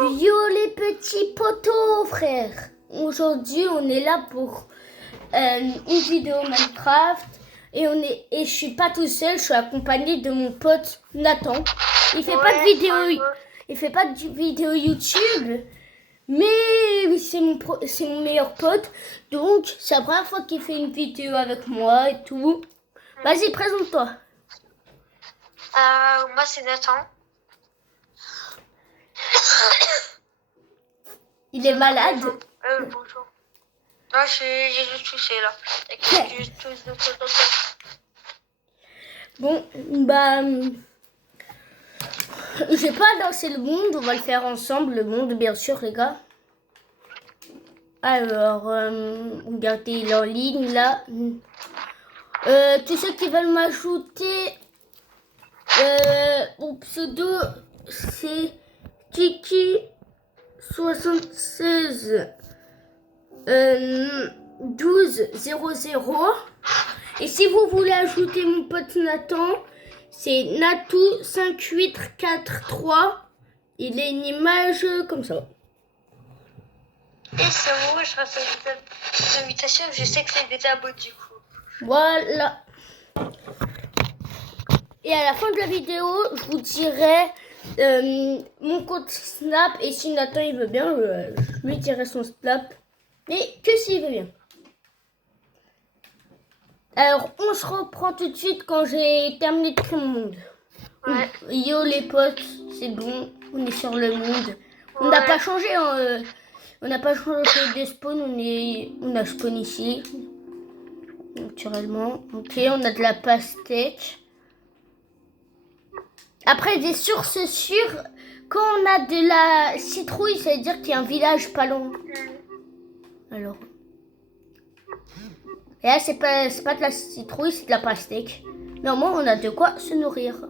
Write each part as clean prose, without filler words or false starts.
Yo les petits potos, frère. Aujourd'hui, on est là pour une vidéo Minecraft et je suis pas tout seul, je suis accompagné de mon pote Nathan. Il fait pas de vidéo YouTube, mais c'est mon meilleur pote. Donc, c'est la première fois qu'il fait une vidéo avec moi et tout. Vas-y, présente-toi. Moi, c'est Nathan. Il est malade. Bonjour. Non, j'ai juste touché là. Bon, je vais pas lancer le monde, on va le faire ensemble, le monde, bien sûr, les gars. Alors, regardez, il est en ligne, là. Tous ceux qui veulent m'ajouter, mon pseudo, c'est Kiki76 1200. Et si vous voulez ajouter mon pote Nathan, c'est Natou5843. Il a une image comme ça. Et c'est bon, je reçois des invitations. Je sais que c'est des abos du coup. Voilà. Et à la fin de la vidéo, je vous dirai mon compte Snap. Et si Nathan il veut bien, je lui dirai son Snap. Mais que s'il veut bien. Alors, on se reprend tout de suite quand j'ai terminé de créer mon monde. Ouais. Yo les potes, c'est bon, on est sur le monde. On n'a pas changé, hein, on n'a pas changé de spawn, on a spawn ici. Naturellement. Ok, on a de la pastèque. Après, des sources sûres, quand on a de la citrouille, ça veut dire qu'il y a un village pas loin. Alors. Et là, c'est pas de la citrouille, c'est de la pastèque. Mais au moins, on a de quoi se nourrir.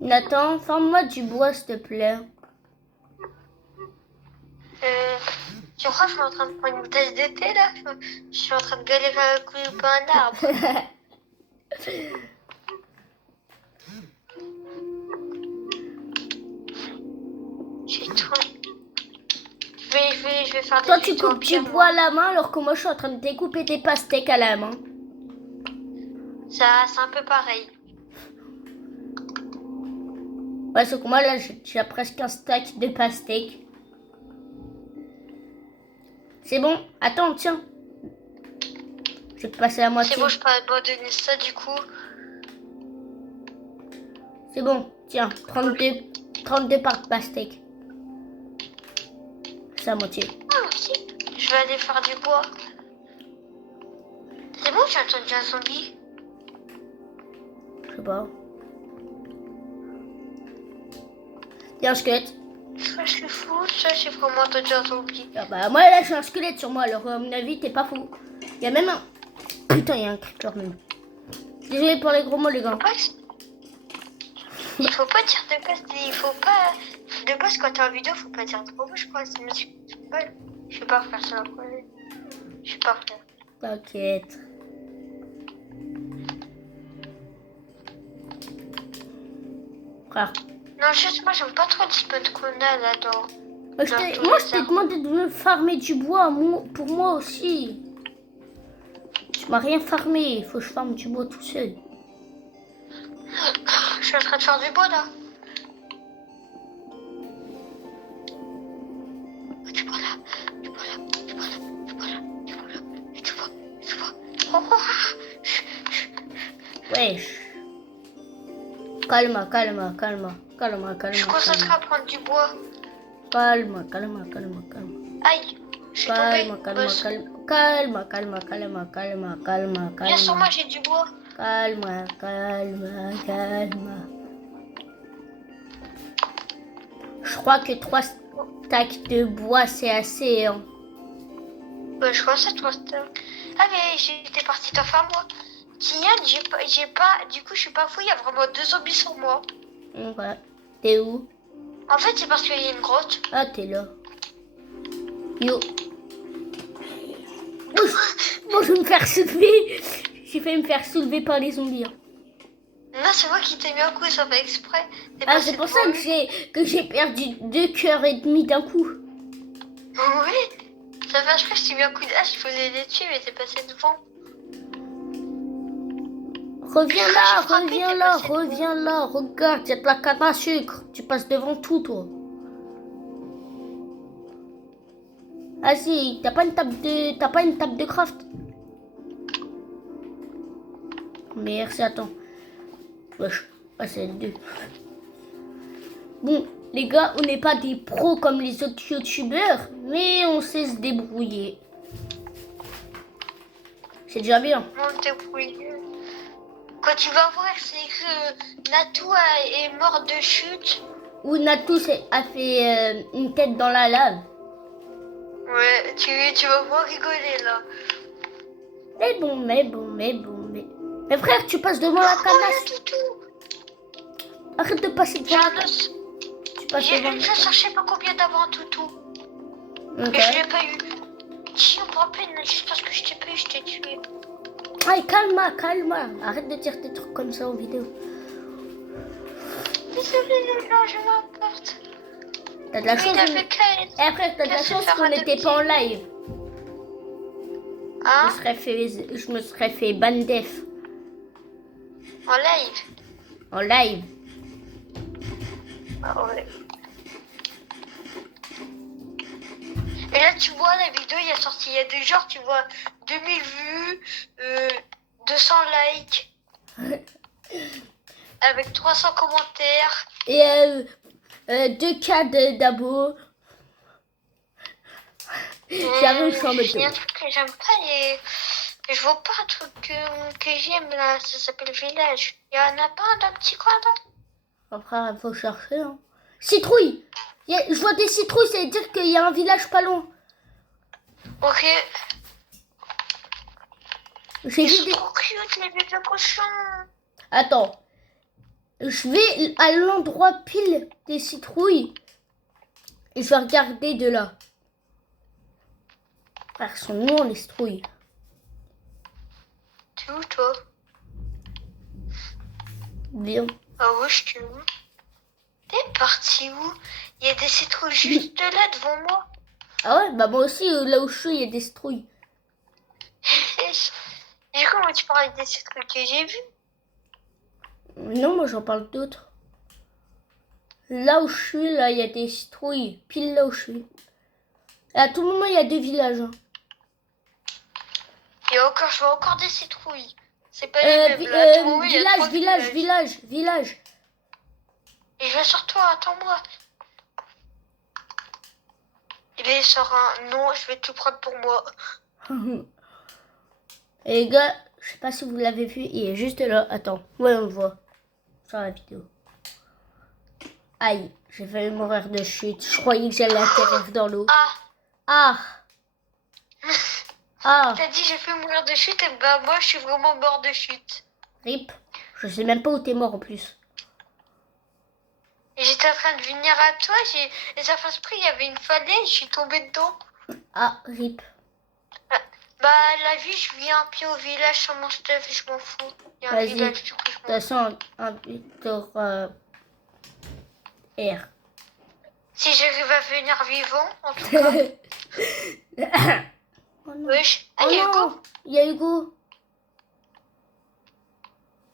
Nathan, forme-moi du bois, s'il te plaît. Tu crois que je suis en train de prendre une tasse de thé là? Je suis en train de galérer à couper un arbre. J'ai trop. Je vais faire des. Toi, tu coupes du bois à la main alors que moi, je suis en train de découper des pastèques à la main. Ça, c'est un peu pareil. Ouais, sauf que moi, là, j'ai presque un stack de pastèques. C'est bon. Attends, tiens. Je vais te passer la moitié. C'est bon, je peux abandonner ça du coup. C'est bon. Tiens, 32 par pastèque. C'est la moitié. Ah, ok. Je vais aller faire du bois. C'est bon, j'ai entendu un zombie. Je sais pas. Il y a un squelette. Ça, je suis fou. Ça, j'ai vraiment entendu un zombie. Ah bah, moi, là, j'ai un squelette sur moi. Alors, à mon avis, t'es pas fou. Il y a même un... Putain, il y a un creeper même. Désolé pour les gros mots, les gars. Il faut pas dire de base. Il faut pas... De base, quand t'es en vidéo, faut pas dire de gros mots, je crois. Je vais pas faire ça après. Je vais pas faire. T'inquiète. Frère. Non, juste moi, j'aime pas trop le spot qu'on a là-dedans. Moi, je t'ai demandé de me farmer du bois, pour moi aussi. Tu m'as rien farmé, il faut que je farme du bois tout seul. Je suis en train de faire du bois là. Du bois là, du bois là, du bois là, du bois là, du bois là, du bois, du bois. Oh, Wesh. Calme. Je suis concentrée à prendre du bois. Calme. Aïe, je suis tombée. Calme. Viens sur moi, j'ai du bois. Calme. Je crois que 3 stacks de bois, c'est assez, hein. Ouais, je vois ça, toi. Ah, mais j'étais partie t'en faire moi. Tiens, j'ai pas. Du coup, je suis pas fou, il y a vraiment 2 zombies sur moi. Ouais. T'es où? En fait, c'est parce qu'il y a une grotte. Ah, t'es là. Yo. Bon, je vais me faire soulever. J'ai failli me faire soulever par les zombies. Hein. Non, c'est moi qui t'ai mis un coup, ça fait exprès. T'es Ah, passé c'est pour ça devant que j'ai perdu 2 cœurs et demi d'un coup. Oui, ça fait exprès, je t'ai mis un coup de hache, je voulais les tuer, mais t'es passé devant. Reviens Quand là, j'ai frappé, reviens t'es là, passé devant. reviens là. Regarde, il y a de la canne à sucre. Tu passes devant tout, toi. Vas-y, t'as pas une table de craft? Merci, attends. Wesh, ah, c'est 2. Bon, les gars, on n'est pas des pros comme les autres youtubeurs, mais on sait se débrouiller. C'est déjà bien. On débrouille. Quand tu vas voir, c'est que Natou est mort de chute. Ou Natou a fait une tête dans la lave. Ouais, tu vas voir rigoler là. Mais bon. Mais frère, tu passes devant la Oh, canasse. il y a toutou. Arrête de passer J'ai devant la un canasse. os. Tu passes J'ai devant une la chasse, je sais pas combien d'avoir un toutou. Ok. Mais je l'ai pas eu. Si, on me rappelle, juste parce que je t'ai pas eu, je t'ai tué. Allez, calme. Arrête de dire des trucs comme ça en vidéo. Désolé, là, je m'emporte. T'as de la Mais chance. il a fait qu'à Eh frère, t'as de la qu'à se chance faire qu'on n'était pas en live. Hein? Je me serais fait ban def En live? en live. Ah ouais. Et là, tu vois, la vidéo, il est sorti il y a 2 jours, tu vois, 2000 vues, 200 likes, avec 300 commentaires. Et 2 cas d'abos. J'arrive sur le Il y a un dos. truc que j'aime pas, je vois pas un truc que j'aime là, ça s'appelle village. Il y en a pas un dans le petit coin là? Après, il faut chercher. Hein. Citrouille. Je vois des citrouilles, ça veut dire qu'il y a un village pas loin. Ok. J'ai Ils vu sont des... trop cute les bébés cochons. Attends. Je vais à l'endroit pile des citrouilles. Et je vais regarder de là. Elles sont loin, les citrouilles. T'es où toi? Bien. Ah ouais, je suis où? T'es parti où? Il y a des citrouilles juste là devant moi. Ah ouais, bah moi aussi, là où je suis, il y a des citrouilles. Et comment tu parlais des citrouilles que j'ai vues? Non, moi j'en parle d'autres. Là où je suis, là, il y a des citrouilles. Pile là où je suis. Et à tout moment, il y a 2 villages. Hein. Je vois encore des citrouilles. C'est pas les mêmes là. À tout moment, il y a 3 village. Et je vais sur toi, attends-moi. Il est sur un... Non, je vais tout prendre pour moi. Et les gars, je sais pas si vous l'avez vu, il est juste là. Attends, ouais, on le voit sur la vidéo. Aïe, j'ai failli mourir de chute. Je croyais que j'allais atterrir dans l'eau. Ah. Ah. T'as dit j'ai fait mourir de chute et bah moi je suis vraiment mort de chute. Rip. Je sais même pas où t'es mort en plus. Et j'étais en train de venir à toi, et ça fait esprit, il y avait une falaise, je suis tombée dedans. Ah, rip. Bah la vie, je viens un pied au village sur mon stuff et je m'en fous. Il y a un Vas-y. village du coup je De toute m'en fous. façon, un Victor R. Si j'arrive à venir vivant, en tout cas. Oh non. Wesh. Ah, Oh il y a non, Hugo. il y a Hugo.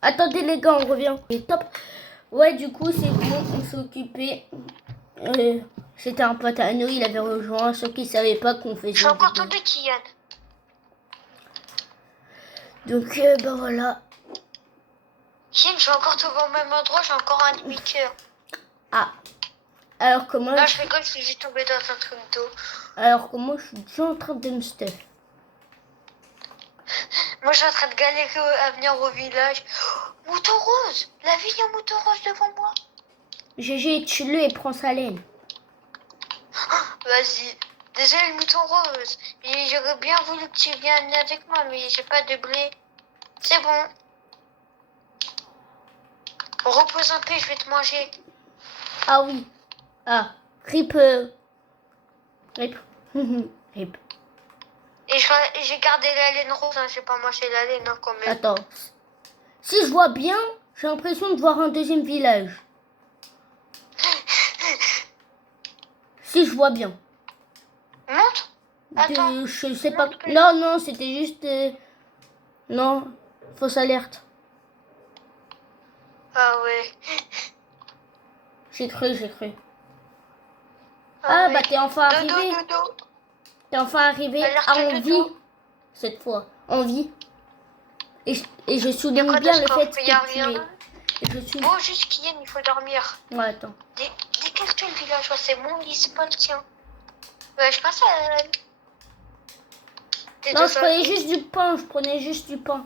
Attendez les gars, on revient. Et top. Ouais, du coup, c'est bon, on s'est occupé. C'était un pote à nous, il avait rejoint, sauf qu'il savait pas qu'on faisait Je suis une encore vidéo. tombée, Kian. Donc, ben voilà. Kian, je suis encore tombée au même endroit, j'ai encore un demi-cœur. Ah. Alors que moi, Là, je rigole si j'ai tombé dans un truc d'eau. je suis déjà en train de me stuff. Moi, je suis en train de galérer à venir au village. Oh, mouton rose. La vie, il y a un mouton rose devant moi. GG, tue-le et prends sa laine. Vas-y. Désolé, le mouton rose. Mais j'aurais bien voulu que tu viennes avec moi, mais j'ai pas de blé. C'est bon. Repose un peu, je vais te manger. Ah oui. Ah. Rip. Rip. Rip. Et j'ai gardé la laine rose, hein. J'ai pas mangé la laine hein, quand même. Attends. Si je vois bien, J'ai l'impression de voir un deuxième village. Si je vois bien. Montre. Attends. Je sais pas. Montre plus. Non, non, c'était juste... Non, fausse alerte. Ah ouais. J'ai cru. Ah Bah t'es enfin Dodo, arrivé. dodo. T'es enfin arrivé Alerte en dodo. vie. Cette fois, en vie. Et je souligne Quoi bien de le fait scope? Y a que tu es... rien. Et je suis... Bon, juste Kian, il faut dormir. Ouais, attends. Décale-toi le villageois, c'est mon lit, c'est pas le tien. Ouais, je passe à... Non, je prenais juste du pain. Je prenais juste du pain.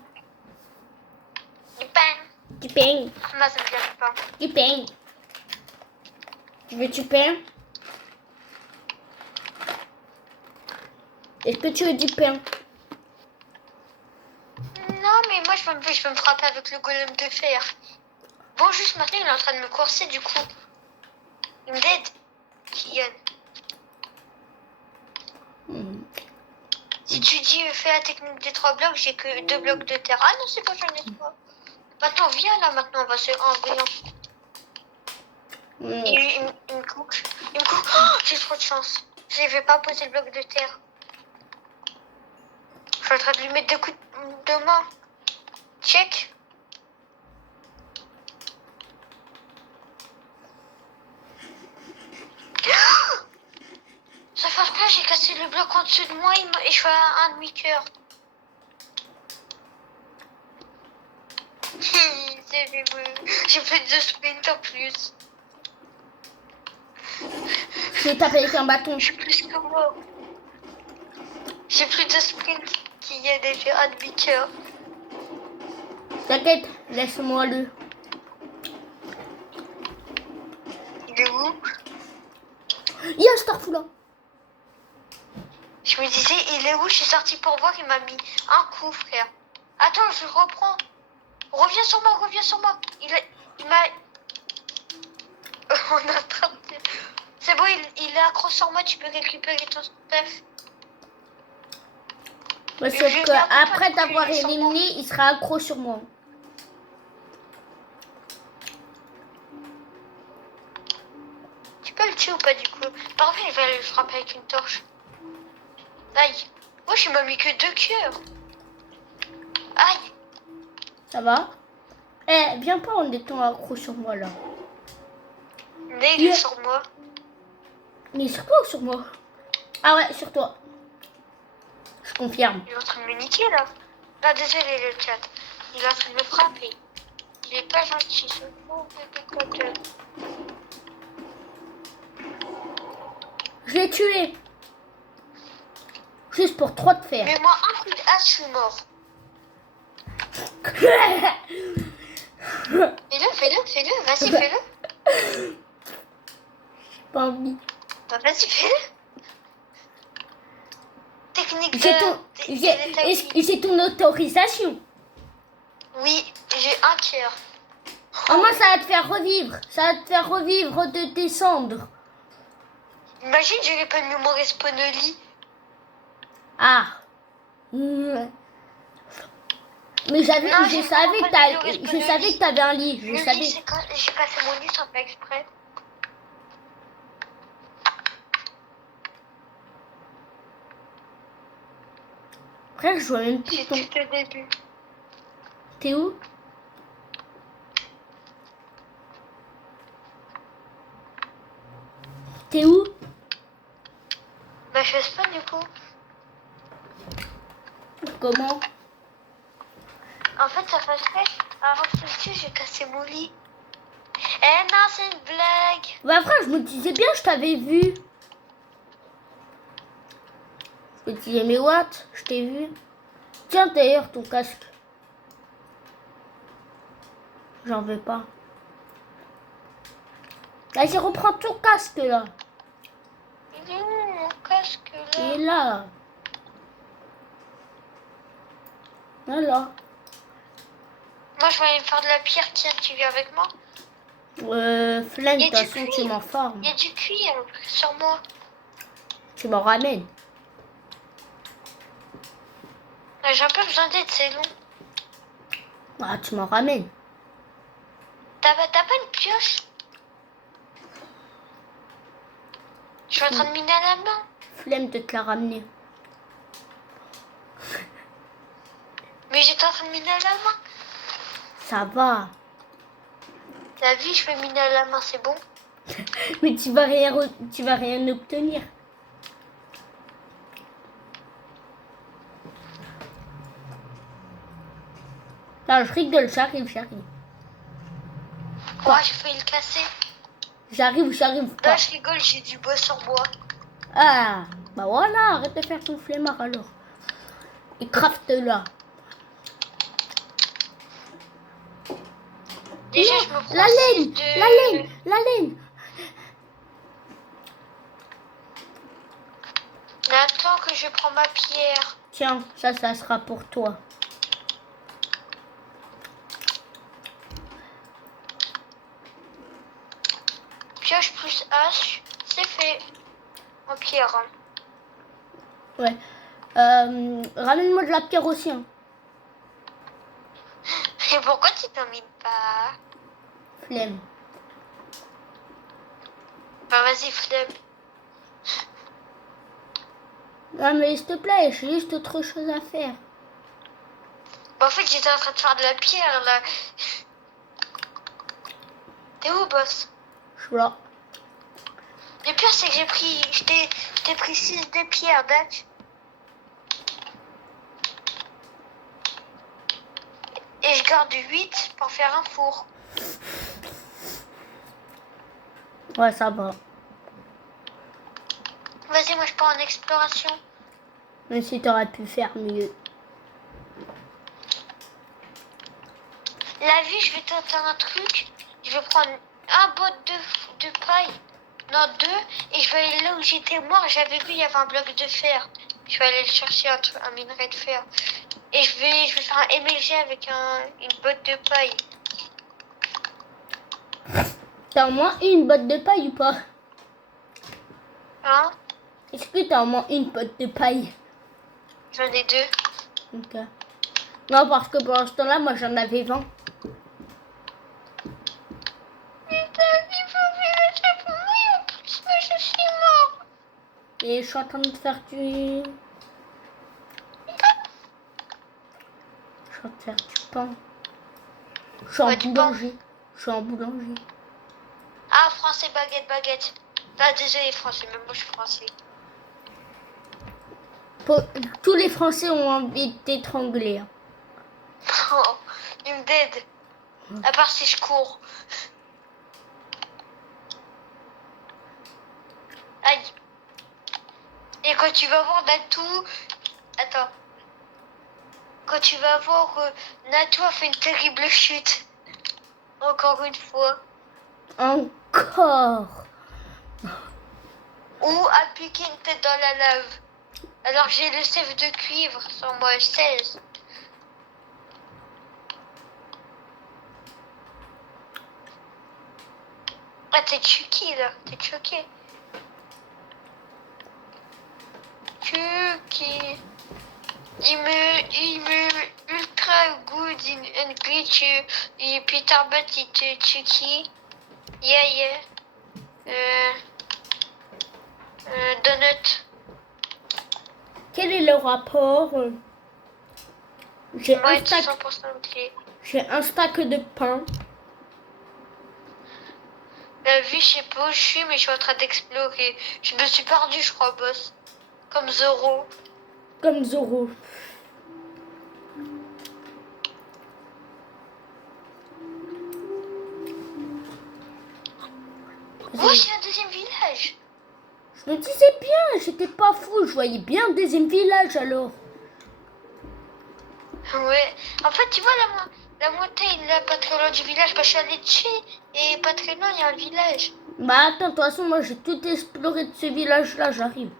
Du pain. Du pain. Moi, ça me plaît pas. Du pain. Tu veux du pain? Est-ce que tu veux du pain? Non, mais moi, je veux me frapper avec le golem de fer. Bon, juste maintenant, il est en train de me courser, du coup. Il me dead, Kian. Si tu dis fais la technique des 3 blocs, j'ai que 2 blocs de terre. Ah non, c'est pas, j'en ai 3. Maintenant, viens là, maintenant, on va se envoyer. Il me coupe. Il me coupe. Oh, j'ai trop de chance. Je vais pas poser le bloc de terre. Je suis en train de lui mettre 2 coups de main. Check. Ça fait rien, j'ai cassé le bloc en dessous de moi et je suis à un demi-cœur. J'ai fait 2 sprints en plus. Je vais taper avec un bâton. Je suis plus que moi. J'ai plus de sprint qu'il y a déjà un demi-cœur. T'inquiète, laisse-moi le. Il est où? Il y a un Starfou là. Je me disais, il est où? Je suis sortie pour voir, il m'a mis un coup, frère. Attends, je reprends. Reviens sur moi. Il m'a... On a attrapé. C'est bon, il est accro sur moi, tu peux récupérer ton stuff. Mais sauf que après t'avoir éliminé, il sera accro sur moi. Tu peux le tuer ou pas du coup? Par contre, il va le frapper avec une torche. Aïe. Moi, je m'as mis que 2 cœurs. Aïe. Ça va? Eh, viens pas en étant accro sur moi là. Mais il est sur moi. Mais sur quoi ou sur moi? Ah ouais, sur toi. Je confirme. Il est en train de me niquer là. Ah, désolé le chat. Il est en train de me frapper. Il est pas gentil. Ce pauvre décoteur. Je l'ai tué. Juste pour 3 de fer. Mais moi, un coup de hache, je suis mort. Fais-le. Vas-y, fais-le. Pas envie. Bah, vas-y, fais-le. Technique C'est ton autorisation. Oui, j'ai un cœur. Ah, moi, ça va te faire revivre. Ça va te faire revivre de tes cendres. Imagine, j'aurais pas de mémoire Respawnoli. Ah. Mais je savais que t'avais un lit. Je savais. C'est quand j'ai passé mon lit sans faire exprès. Frère, je vois même plus ton... C'était au début. T'es où? T'es où? Bah, je sais pas du coup. Comment? En fait, ça fait très... Avant que tu j'ai cassé mon lit. Eh non, c'est une blague. Bah frère, je me disais bien, je t'avais vu. Je me disais, mais what? Je t'ai vu. Tiens d'ailleurs ton casque. J'en veux pas. Vas-y, reprends ton casque là. Il est où mon casque là? Il est là. Voilà. Moi, je vais aller me faire de la pierre. Tiens, tu viens avec moi? Flemme, de Il y toute a du façon, cuir. tu m'en formes. Il y a du cuir sur moi. Tu m'en ramènes. J'ai un peu besoin d'aide, c'est long. Ah, tu m'en ramènes. T'as pas une pioche? Je suis en train de miner à la main. Flemme de te la ramener. Mais j'étais en train de miner à la main. Ça va. La vie, je fais miner à la main, c'est bon. Mais tu vas rien obtenir. Non, je rigole, j'arrive. Quoi, j'ai failli le casser. J'arrive pas. Là, je rigole, j'ai du boss en bois. Ah, bah voilà, arrête de faire ton flemmard alors. Et craft là. Déjà, Non, je me prends la laine, la laine. Mais attends que je prends ma pierre. Tiens, ça sera pour toi. Pioche plus hache, c'est fait. En pierre. Hein. Ouais. Ramène-moi de la pierre aussi. Hein. Et pourquoi tu t'en mines pas? Flemme. Bah vas-y, flemme. Non mais s'il te plaît, j'ai juste autre chose à faire. Bah en fait, j'étais en train de faire de la pierre là. T'es où, boss? Je suis là. Le pire, c'est que je t'ai pris 6 de pierre, Dutch. Et je garde 8 pour faire un four. Ouais, ça va. Vas-y, moi je pars en exploration. Mais si t'aurais pu faire mieux. La vie, je vais tenter un truc. Je vais prendre un bot de paille. Non, 2. Et je vais aller là où j'étais mort. J'avais vu, il y avait un bloc de fer. Je vais aller le chercher, un minerai de fer. Et je vais faire un MLG avec une botte de paille. T'as au moins une botte de paille ou pas? Hein? Est-ce que t'as au moins une botte de paille? J'en ai 2. Ok. Non, parce que pour l'instant là, moi j'en avais 20. Je suis mort. Et je suis en train de faire du... Je suis en train de faire du pain. Je suis en Ouais, du boulanger. Je suis en boulanger. Ah, français, baguette. Ah, désolé, français, même moi je suis français. Tous les Français ont envie de t'étrangler. Hein. Oh, il me dead. À part si je cours. Aïe. Et quand tu vas voir Natou... Attends. Quand tu vas voir Natou a fait une terrible chute. Encore une fois. Encore. Ou a piqué une tête dans la lave. Alors j'ai le sève de cuivre sur moi 16. Ah, t'es Chucky là. T'es choqué. Chucky. Il me ultra good in glitch. Et Peter Bat il te Chucky. Yeah. Donut. Quel est le rapport? J'ai Ouais, un stack. 100% clé. J'ai un stack de pain. La vie, je sais pas où je suis, mais je suis en train d'explorer. Je me suis perdu, je crois, boss. Comme Zoro. Comme Zoro. Oh, j'ai un deuxième village. Je me disais bien, j'étais pas fou, je voyais bien le deuxième village alors. Ouais. En fait, tu vois la montagne là, pas très loin du village. Bah, je suis allée dessus et pas très loin, il y a un village. Bah attends, de toute façon, moi j'ai tout exploré de ce village-là, j'arrive.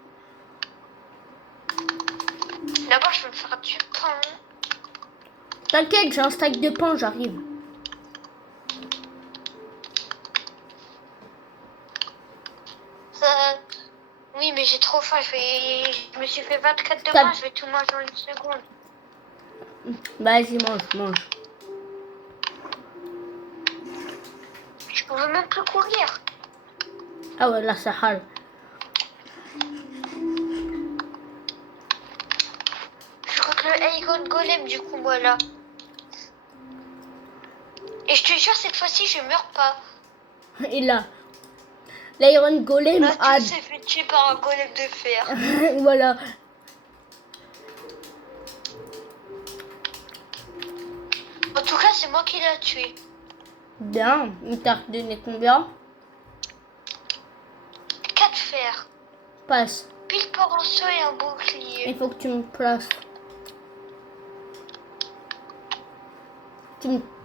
D'abord, je vais me faire du pain. T'inquiète, j'ai un stack de pain, j'arrive. Ça... Oui, mais j'ai trop faim. Je me suis fait 24 de pain, je vais tout manger en une seconde. Vas-y, mange. Je pouvais même plus courir. Ah ouais, là, ça râle. Je crois que le Iron Golem, du coup, moi, là. Et je te jure, cette fois-ci, je meurs pas. Et là, l'Iron Golem Là, a... tu s'est fait tuer par un golem de fer. Voilà. En tout cas, c'est moi qui l'ai tué. Bien. Il t'a redonné combien? 4 fers. Passe. Pile poranceau et un bouclier. Il faut que tu me places.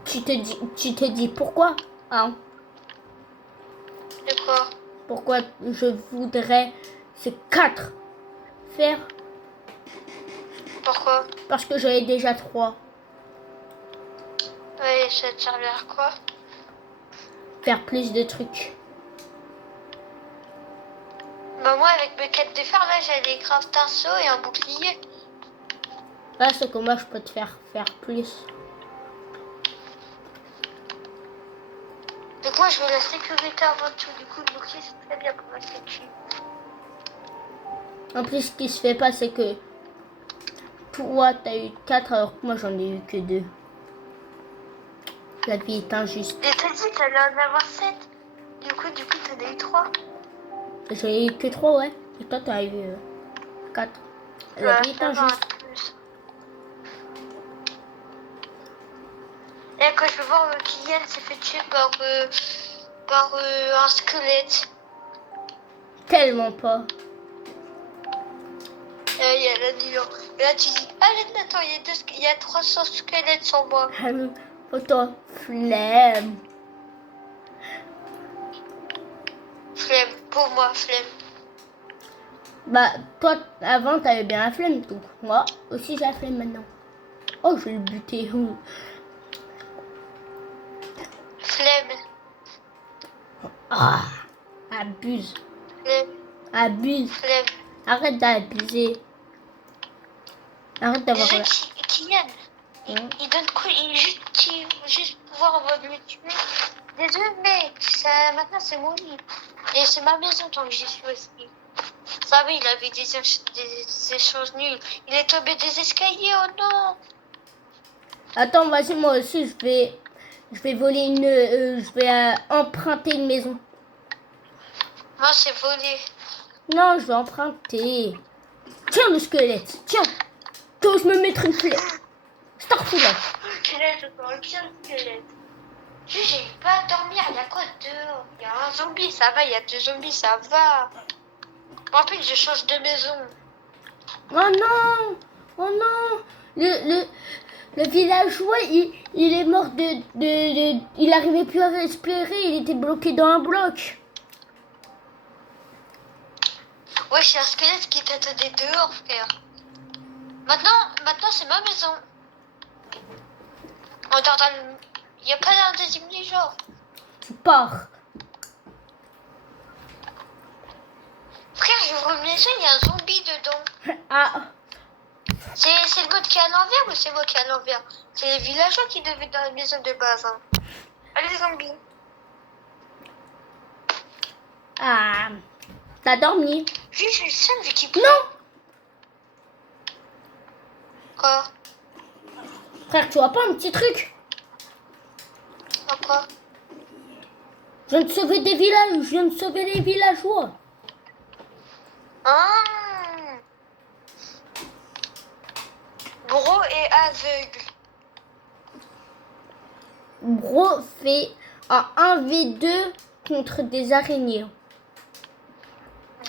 Tu te dis pourquoi? Hein? De quoi? Pourquoi je voudrais ces 4 faire? Pourquoi? Parce que j'avais déjà 3. Ouais, ça te servait à quoi? Faire plus de trucs. Bah moi, avec mes 4 de fer, là, j'allais crafter un seau et un bouclier. Là, c'est que moi, je peux te faire plus. Donc moi, je veux la sécurité avant tout. Du coup, le bouclier, c'est très bien pour la sécurité. En plus, ce qui se fait pas, c'est que toi, t'as eu 4 alors que moi, j'en ai eu que 2. La vie est injuste. Et t'as dit que t'allais en avoir 7. Du coup, t'en as eu 3. J'en ai eu que 3, ouais. Et toi, t'as eu 4. La vie est injuste. Et quand je vais voir Kylian s'est fait tuer par un squelette. Tellement pas. Il y a la nuit. Et là, tu dis, allez, Nathan, il y a 300 squelettes sur moi. Oh, toi, flemme. Flemme, pour moi, flemme. Bah, toi, avant, t'avais bien la flemme, donc moi aussi, j'ai la flemme maintenant. Oh, je vais le buter. Flemme. Ah, abuse. Flemme. Abuse. Flemme. Arrête d'abuser. Arrête d'avoir... Déjà, Kylian, Hein? il donne quoi? Juste pouvoir me tuer. Désolé, mec, maintenant c'est mon lit. Et c'est ma maison tant que j'y suis aussi. Ça va, il avait des échanges nuls. Il est tombé des escaliers, oh non! Attends, vas-y, moi aussi, je vais voler une... je vais emprunter une maison. Moi, c'est volé. Non, je vais emprunter. Tiens, le squelette. Tiens. T'oses me mettre une flèche. Starfoulet. Squelette, je parle bien de squelette. J'ai pas à dormir, il y a quoi dehors? Il y a un zombie, ça va, il y a 2 zombies, ça va. En plus, je change de maison. Oh non. Oh non. Le villageois, il est mort il n'arrivait plus à respirer, il était bloqué dans un bloc. Ouais, c'est un squelette qui t'attendait dehors, frère. Maintenant c'est ma maison. Il n'y a pas d'un deuxième des genres. Tu pars. Frère, j'ouvre une maison, il y a un zombie dedans. Ah. C'est le mode qui est à l'envers ou c'est moi qui est à l'envers? C'est les villageois qui devaient dans la maison de base. Hein. Allez, zombies. Ah. T'as dormi? Juste, je le sens vu qu'il pleut. Non. Quoi? Frère, tu vois pas un petit truc? Quoi? Je viens de sauver des villages, je viens de sauver les villageois. Ah. Gros et aveugle. Bro fait un 1v2 contre des araignées.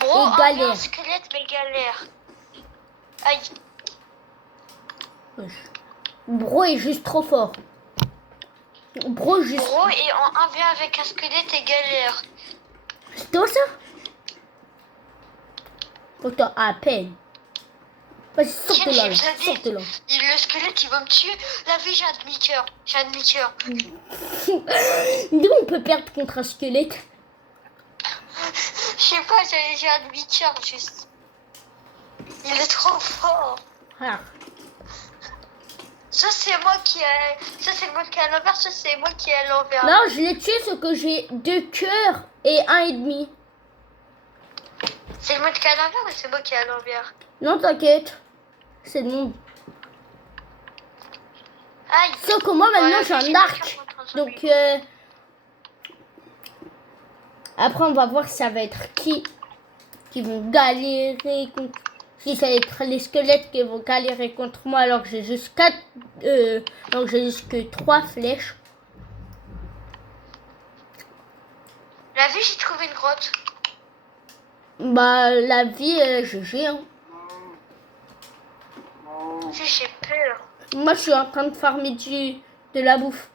Gros, Et galère. un squelette, mais galère. Aïe. Bro est juste trop fort. Bro juste... Gros et en 1v1 avec un squelette et galère. C'est toi ça? Pourtant à peine. Vas-y, sors de là, là. Sors de là. Le squelette, il va me tuer. La vie, j'ai un demi-cœur. J'ai un demi-cœur. D'où on peut perdre contre un squelette? Je sais pas, j'ai un demi-cœur juste. Il est trop fort. Ah. Ça c'est moi qui ai... Ça c'est moi qui est à l'envers, ça c'est moi qui est à l'envers. Non, je l'ai tué, ce que j'ai 2 cœurs et 1,5. C'est le monde qui est à l'envers ou c'est moi qui est à l'envers? Non, t'inquiète. C'est le monde. Aïe. Sauf que moi, maintenant, Ouais, j'ai un j'ai arc. quelqu'un contre un Donc, zombie. après, on va voir si ça va être qui vont galérer contre... Si ça va être les squelettes qui vont galérer contre moi alors que j'ai juste 4... alors que j'ai juste que 3 flèches. La vie, j'ai trouvé une grotte. Bah, la vie, GG, hein. J'ai peur. Moi, je suis en train de farmer de la bouffe.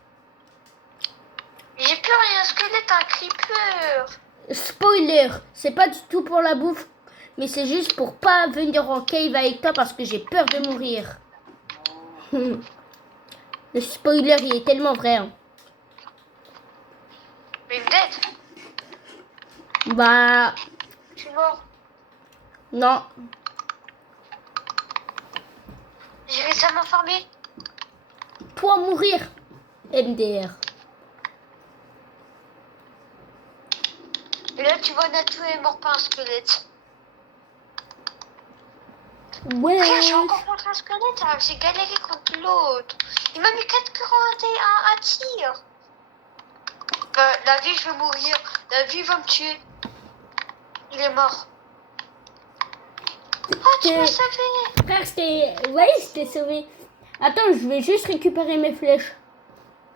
J'ai peur, il y a un squelette, un creeper. Spoiler, c'est pas du tout pour la bouffe, mais c'est juste pour pas venir en cave avec toi parce que j'ai peur de mourir. Le spoiler, il est tellement vrai. Hein. Mais dead. Bah, Je suis mort. non. J'ai réussi à m'informer. Toi mourir, MDR. Et là, tu vois, Natou est mort par un squelette. Ouais. Frère, j'ai encore contre un squelette, hein. J'ai galéré contre l'autre. Il m'a mis 4 cœurs à tir. La vie, je vais mourir. La vie va me tuer. Il est mort. Oh, tu m'as sauvé. Frère, je t'ai sauvé. Attends, je vais juste récupérer mes flèches.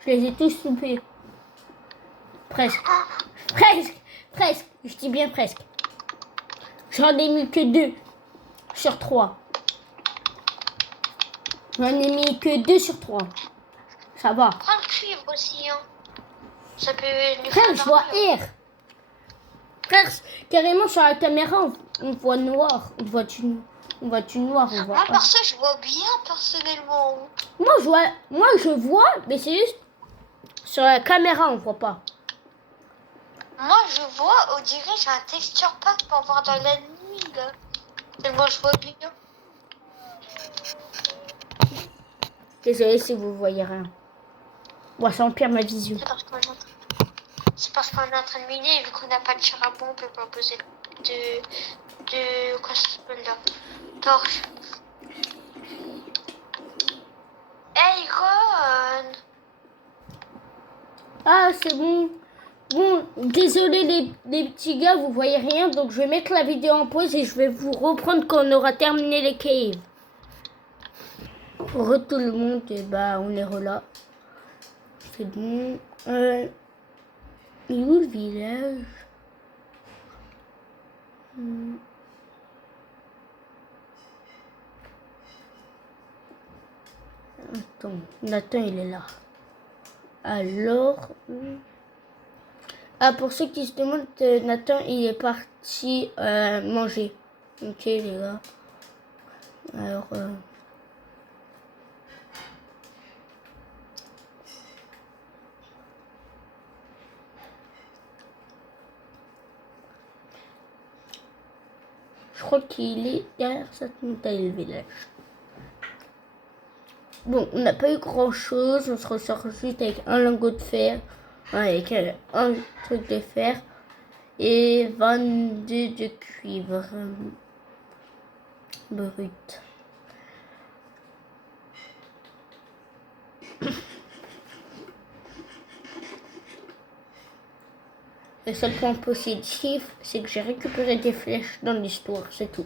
Je les ai tous loupées. Presque. Presque. Je dis bien presque. J'en ai mis que 2 sur 3. J'en ai mis que 2 sur 3. Ça va. Prends le cuivre aussi, hein. Ça peut nous Frère, faire je vois dormir. R. Frère, carrément sur la caméra, on voit noir. On voit du noir. On voit Moi, pas. perso, je vois bien personnellement. Moi, je vois, mais c'est juste sur la caméra, on voit pas. Moi, je vois, on dirait, j'ai un texture pack pour voir dans la nuit, là. Tellement je vois bien. Désolé si vous voyez rien. Moi, ça empire ma vision. C'est parce qu'on est en train de miner et vu qu'on n'a pas de charbon, on peut pas poser de quoi ça s'appelle là? Torche. Hey Ron! Ah, c'est bon. Bon, désolé les petits gars, vous voyez rien. Donc, je vais mettre la vidéo en pause et je vais vous reprendre quand on aura terminé les caves. Re tout le monde, et bah, on est là. C'est bon. Il est où le village? Attends, Nathan, il est là. Alors... Ah, pour ceux qui se demandent, Nathan, il est parti manger. Ok, les gars. Alors... je crois qu'il est derrière cette montagne, le village. Bon, on n'a pas eu grand chose. On se ressort juste avec un lingot de fer. Avec un truc de fer. Et 22 de cuivre brut. Le seul point positif, c'est que j'ai récupéré des flèches dans l'histoire, c'est tout.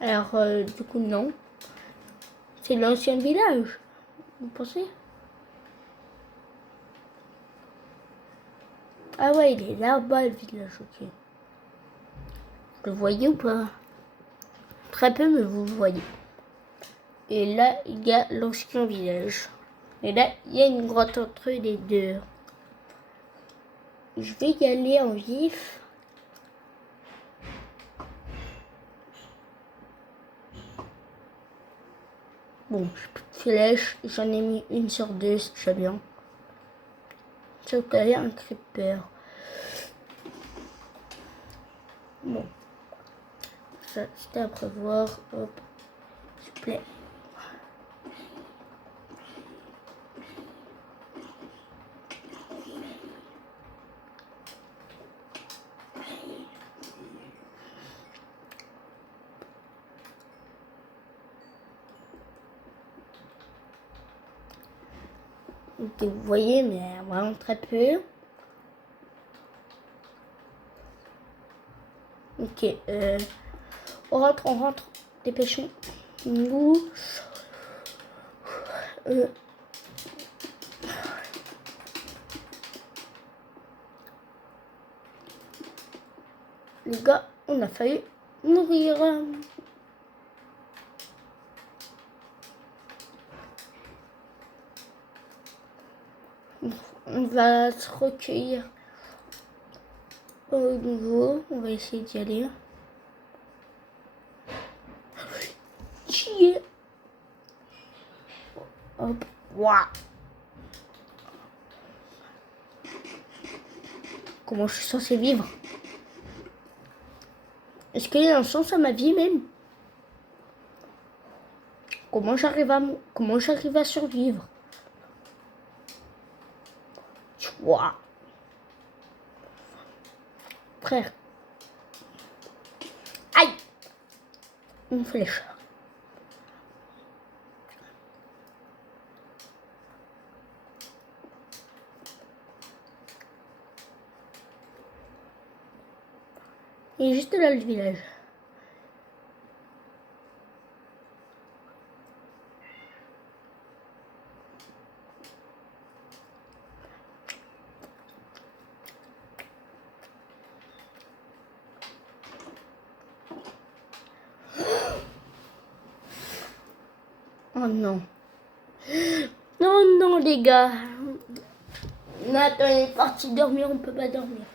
Alors, du coup, non. C'est l'ancien village. Vous pensez? Ah ouais, il est là-bas, le village, ok. Vous le voyez ou pas? Très peu, mais vous le voyez. Et là, il y a l'ancien village. Et là, il y a une grotte entre les deux. Je vais y aller en vif. Bon, j'ai plus de flèches. J'en ai mis une sur deux, c'est déjà bien. Sauf qu'il y a un creeper. Bon. Ça, c'était à prévoir. Hop. S'il vous plaît. Donc, vous voyez, mais vraiment très peu. Ok, on rentre, dépêchons. Nous. Les gars, on a failli mourir. On va se recueillir au nouveau. On va essayer d'y aller. Chier. Hop. Waouh. Comment je suis censée vivre? Est-ce qu'il y a un sens à ma vie même? Comment j'arrive à survivre? Waouh. Frère. Aïe. Une flèche. Il est juste là le village. Oh non. Non, non, les gars. Nathan est parti dormir, on peut pas dormir.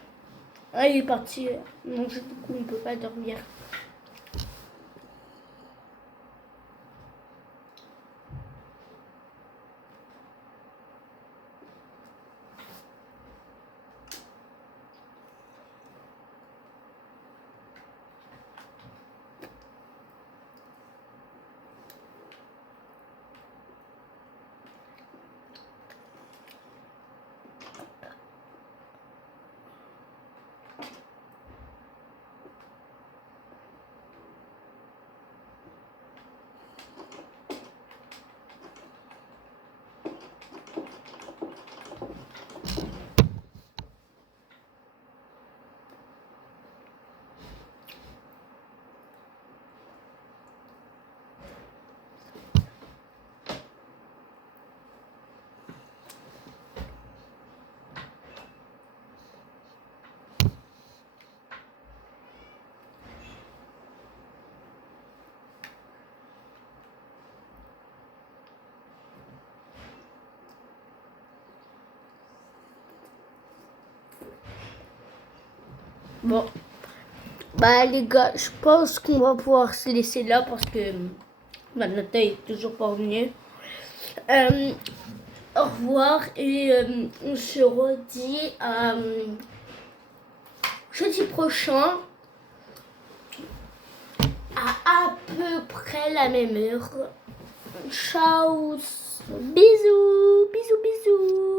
Ah, il est parti manger, du coup, on peut pas dormir. Bon, bah les gars, je pense qu'on va pouvoir se laisser là parce que notre est toujours pas revenu. Au revoir et on se redit jeudi prochain à peu près la même heure. Ciao, bisous, bisous, bisous.